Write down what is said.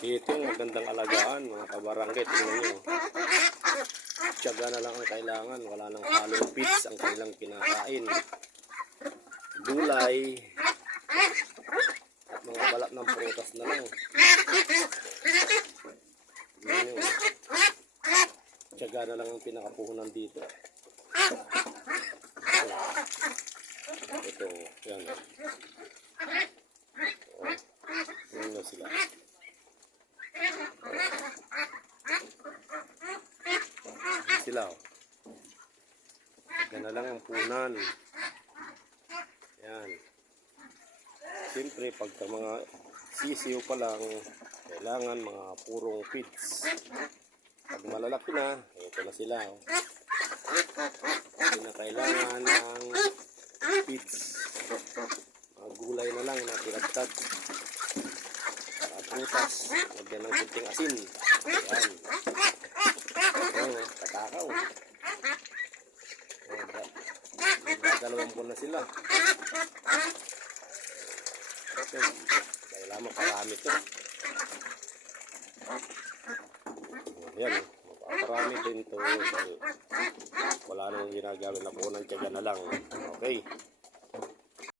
Ito yung magandang alagaan mga kabarangay. Tingnan nyo. Tiyaga na lang ang kailangan. Wala nang hollow feeds ang kanilang kinakain. Gulay. At mga balat ng prutas na lang. Tingnan nyo. Tiyaga na lang ang pinakapuhunan dito. Ito. Yan. Yan na sila. Sila. Yan na lang ang punan. Yan. Siyempre, pagka mga sisiyo pa lang, kailangan mga purong feeds. Pag malalaki na, ito na sila. Hindi na kailangan ng feeds. Mga gulay na lang na pinagtag. Prutas, lagyan ng kunting asin. Ayan. Ayan, katakaw. Dalawang buwan na sila. Okay. Kailangan maparami ito. Ayan, maparami din ito. Wala nang ginagawin na po ng tiyaga na lang. Okay.